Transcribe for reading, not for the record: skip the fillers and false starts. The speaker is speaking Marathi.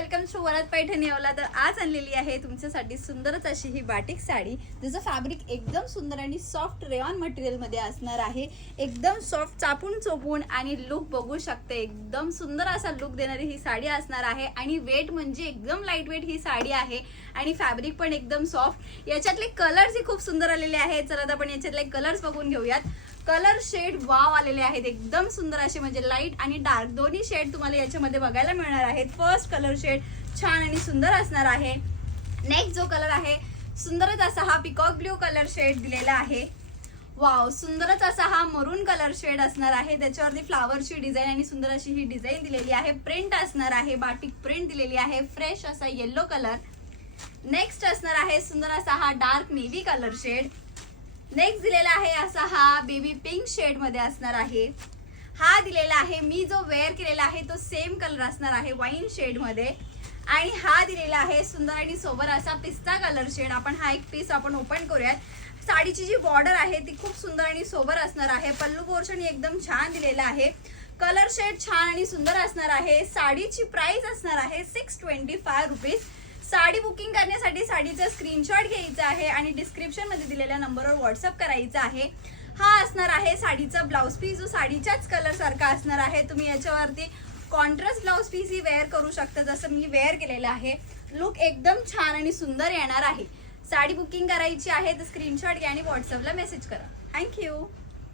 वेलकम टू वरात पैठणी येवला। तर आज आणलेली आहे तुमच्यासाठी सुंदरच अशी ही बाटिक साडी, जिचं फॅब्रिक एकदम सुंदर आणि सॉफ्ट रेयॉन मटेरियल मध्ये असणार आहे। एकदम सॉफ्ट चापून चोपून आणि लुक बघू शकते, एकदम सुंदर असा लुक देणारी ही साडी असणार आहे। आणि वेट म्हणजे एकदम लाईट वेट ही साडी आहे आणि फॅब्रिक पण एकदम सॉफ्ट। याच्यातले कलर्स ही खूप सुंदर आलेले आहेत। चला आता आपण याच्यातले कलर्स बघून घेऊयात। कलर शेड वाव आलेले आहेत, एकदम सुंदर असे म्हणजे लाईट आणि डार्क दोन्ही शेड तुम्हाला याच्यामध्ये बघायला मिळणार आहेत। फर्स्ट कलर शेड छान आणि सुंदर असणार आहे। नेक्स्ट जो कलर आहे सुंदरच असा हा पिकॉक ब्ल्यू कलर शेड दिलेला आहे। वाव, सुंदरच असा हा मरून कलर शेड असणार आहे। त्याच्यावरती फ्लावरची डिझाईन आणि सुंदर अशी ही डिझाईन दिलेली आहे। प्रिंट असणार आहे, बाटिक प्रिंट दिलेली आहे। फ्रेश असा येलो कलर। नेक्स्ट असणार आहे सुंदर असा हा dark navy colour shade. Next दिलेला आहे असा हा बेबी पिंक शेड मध्ये असणार आहे। हा दिलेला आहे, मी जो वेअर केलेला आहे तो सेम कलर असणार आहे वाईन शेड मध्ये। आणि हा दिलेला आहे सुंदर आणि सोबर असा पिस्ता कलर शेड। आपण हा एक पीस आपण ओपन करूयात। साडीची जी बॉर्डर आहे ती खूप सुंदर आणि सोबर असणार आहे। पल्लू पोर्शन एकदम छान दिलेला आहे। कलर शेड छान आणि सुंदर असणार आहे। साडीची प्राइस असणार आहे 625 रुपीज। साडी बुकिंग करण्यासाठी साडीचा स्क्रीनशॉट घ्यायचा आहे आणि डिस्क्रिप्शन मध्ये दिलेल्या नंबरवर व्हॉट्सअप करायचा आहे। हा असणार आहे साडीचा ब्लाउज पीस, जो साडीच्याच कलर सारखा असणार आहे। तुम्ही याच्यावरती कॉन्ट्रास्ट ब्लाउज पीस ही वेअर करू शकता, जसं मी वेअर केलेलं आहे। लुक एकदम छान आणि सुंदर येणार आहे। साडी बुकिंग करायची आहे तर स्क्रीनशॉट घ्या आणि व्हॉट्सअपला मेसेज करा। थँक्यू।